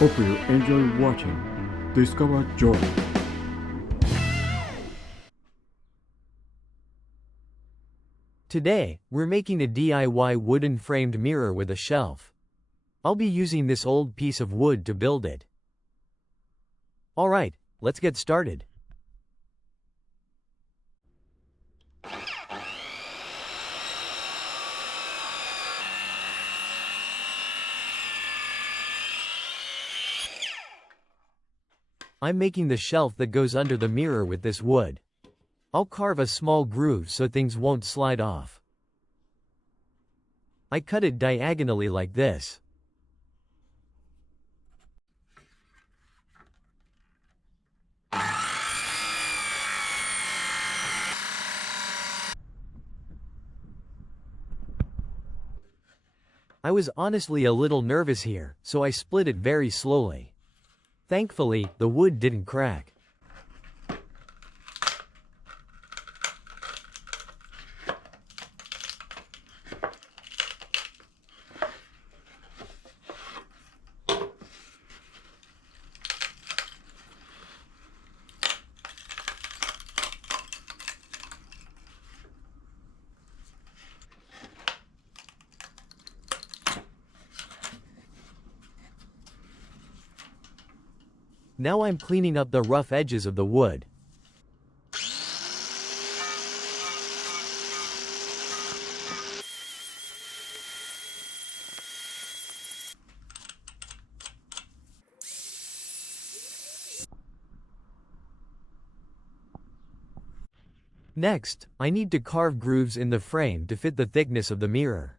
Hope you enjoy watching Discover Joy. Today, we're making a DIY wooden framed mirror with a shelf. I'll be using this old piece of wood to build it. Alright, let's get started. I'm making the shelf that goes under the mirror with this wood. I'll carve a small groove so things won't slide off. I cut it diagonally like this. I was honestly a little nervous here, so I split it very slowly. Thankfully, the wood didn't crack. Now I'm cleaning up the rough edges of the wood. Next, I need to carve grooves in the frame to fit the thickness of the mirror.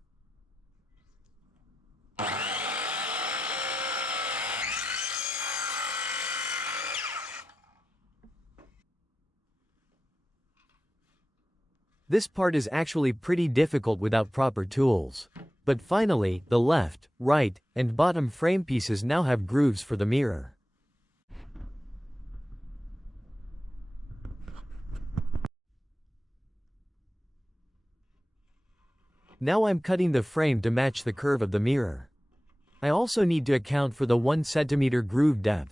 This part is actually pretty difficult without proper tools. But finally, the left, right, and bottom frame pieces now have grooves for the mirror. Now I'm cutting the frame to match the curve of the mirror. I also need to account for the 1 cm groove depth.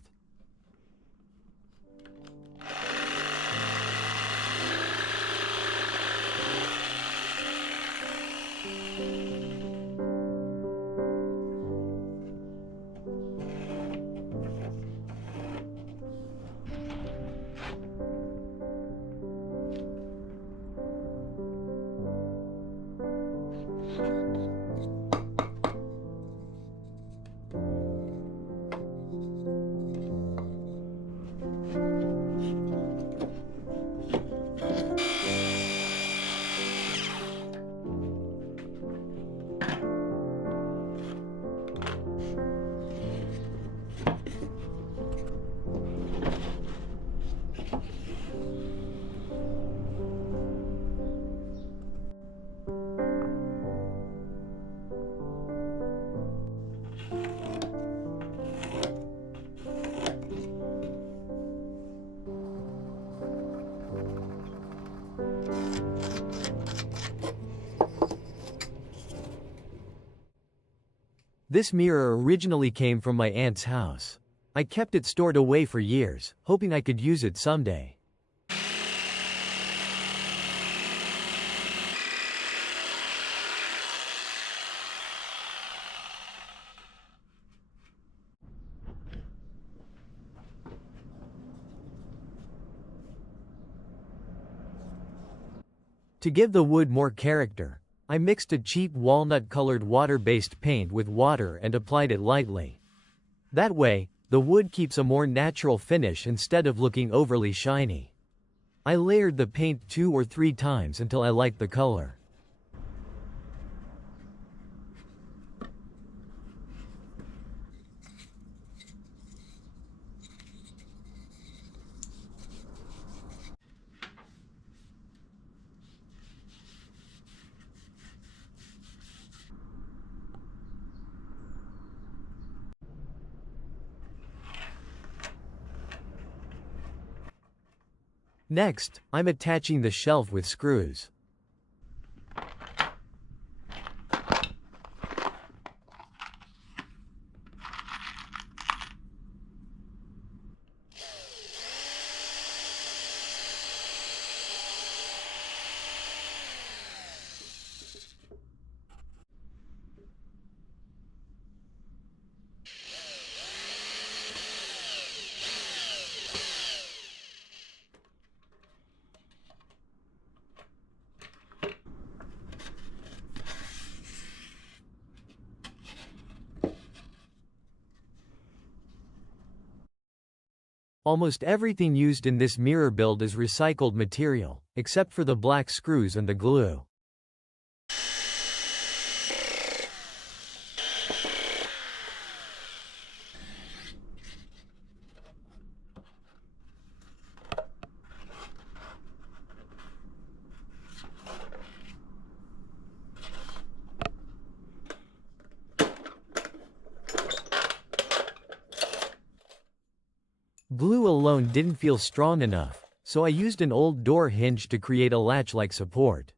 This mirror originally came from my aunt's house. I kept it stored away for years, hoping I could use it someday. To give the wood more character, I mixed a cheap walnut-colored water-based paint with water and applied it lightly. That way, the wood keeps a more natural finish instead of looking overly shiny. I layered the paint 2 or 3 times until I liked the color. Next, I'm attaching the shelf with screws. Almost everything used in this mirror build is recycled material, except for the black screws and the glue. Glue alone didn't feel strong enough, so I used an old door hinge to create a latch-like support.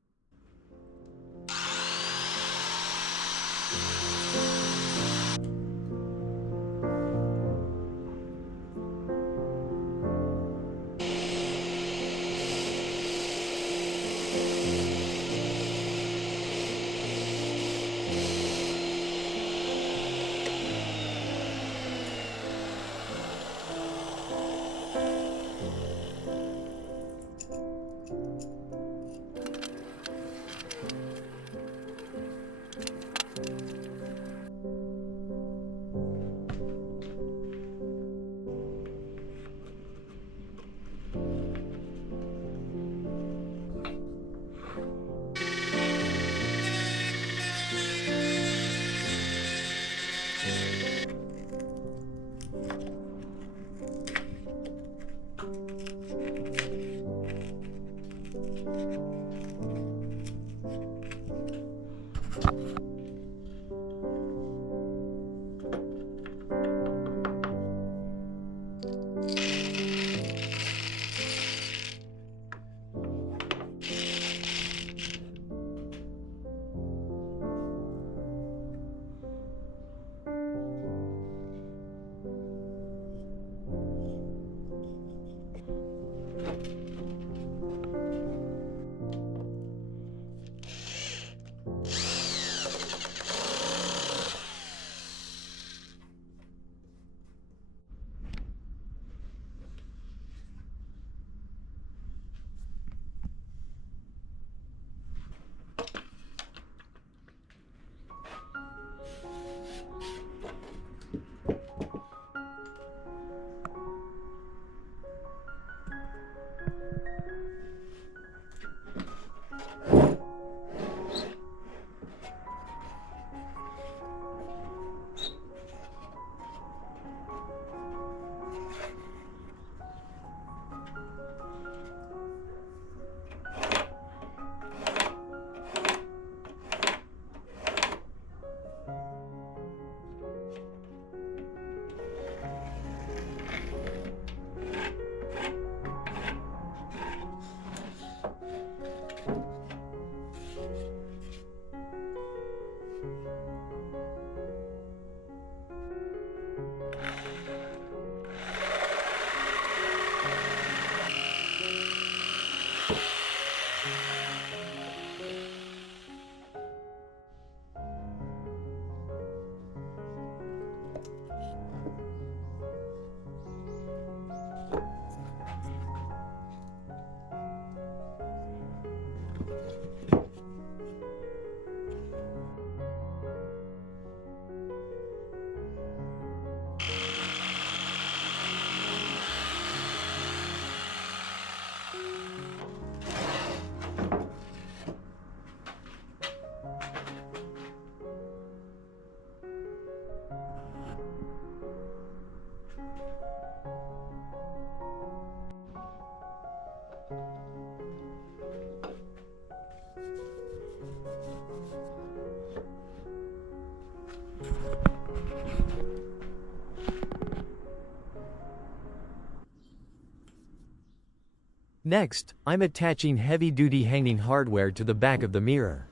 Next, I'm attaching heavy-duty hanging hardware to the back of the mirror.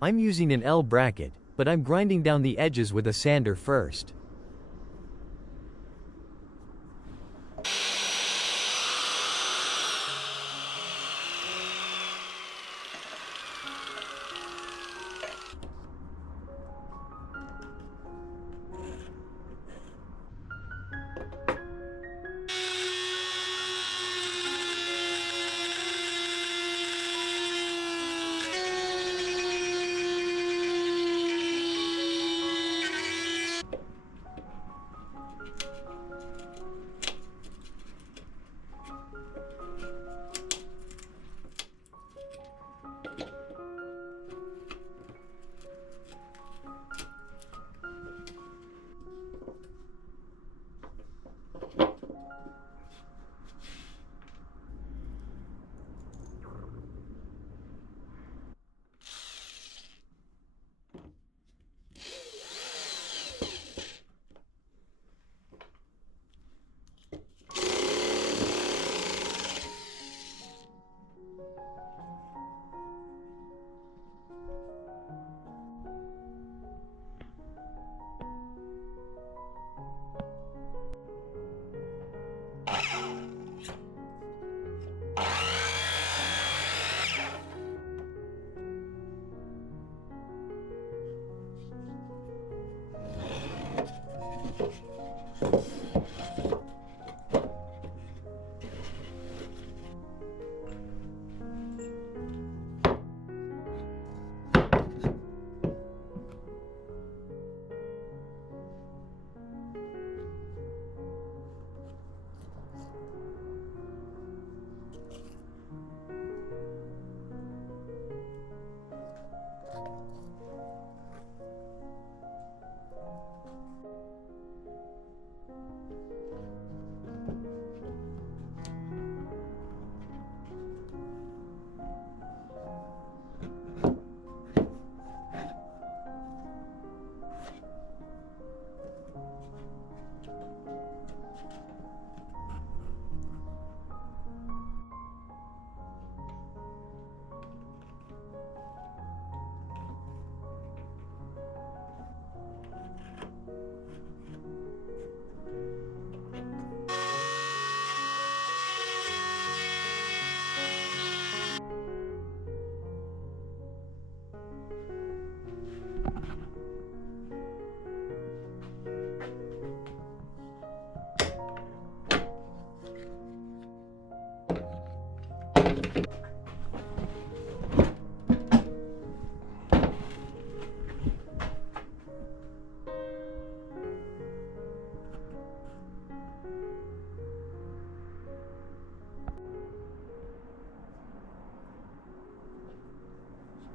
I'm using an L bracket, but I'm grinding down the edges with a sander first.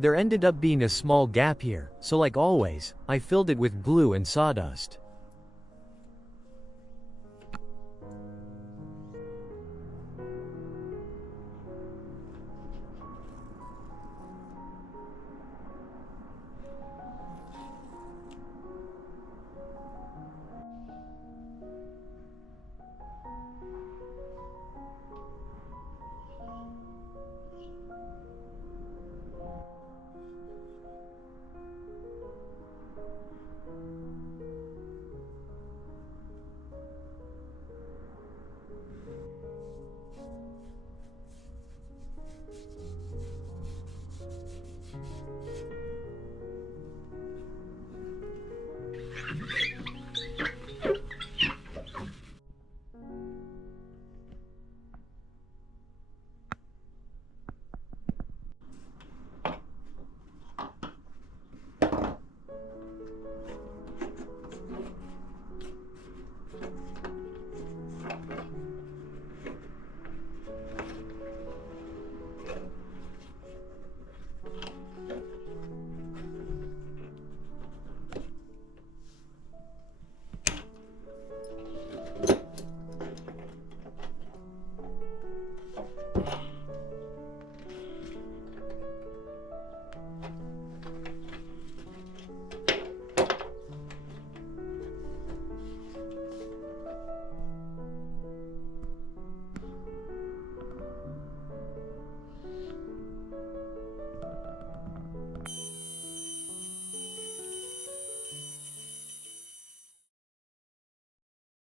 There ended up being a small gap here, so like always, I filled it with glue and sawdust.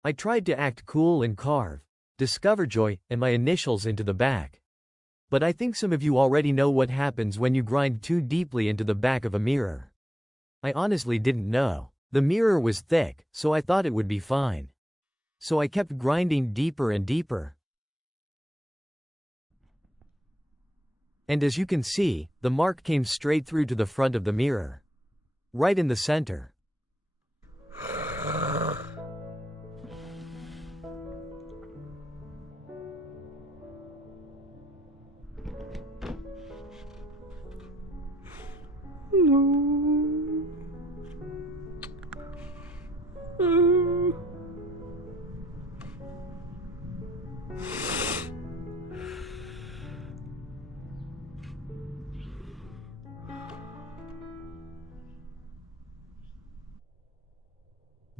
I tried to act cool and carve DiscoverJOY and my initials into the back. But I think some of you already know what happens when you grind too deeply into the back of a mirror. I honestly didn't know. The mirror was thick, so I thought it would be fine. So I kept grinding deeper and deeper. And as you can see, the mark came straight through to the front of the mirror. Right in the center.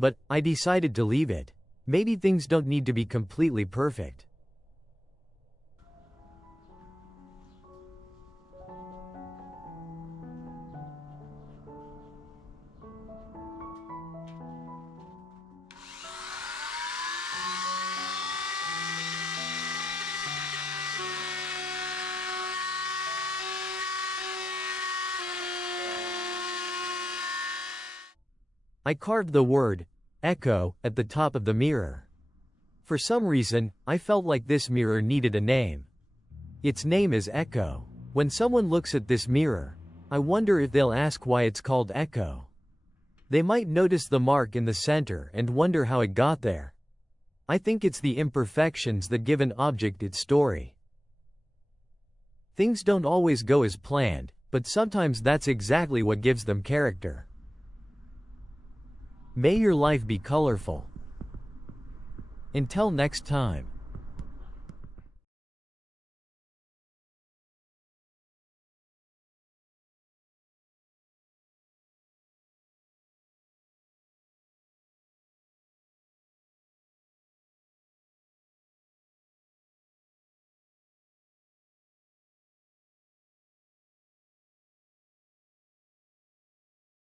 But I decided to leave it. Maybe things don't need to be completely perfect. I carved the word echo at the top of the mirror. For some reason, I felt like this mirror needed a name. Its name is Echo. When someone looks at this mirror, I wonder if they'll ask why it's called Echo. They might notice the mark in the center and wonder how it got there. I think it's the imperfections that give an object its story. Things don't always go as planned, but sometimes that's exactly what gives them character. May your life be colorful. Until next time.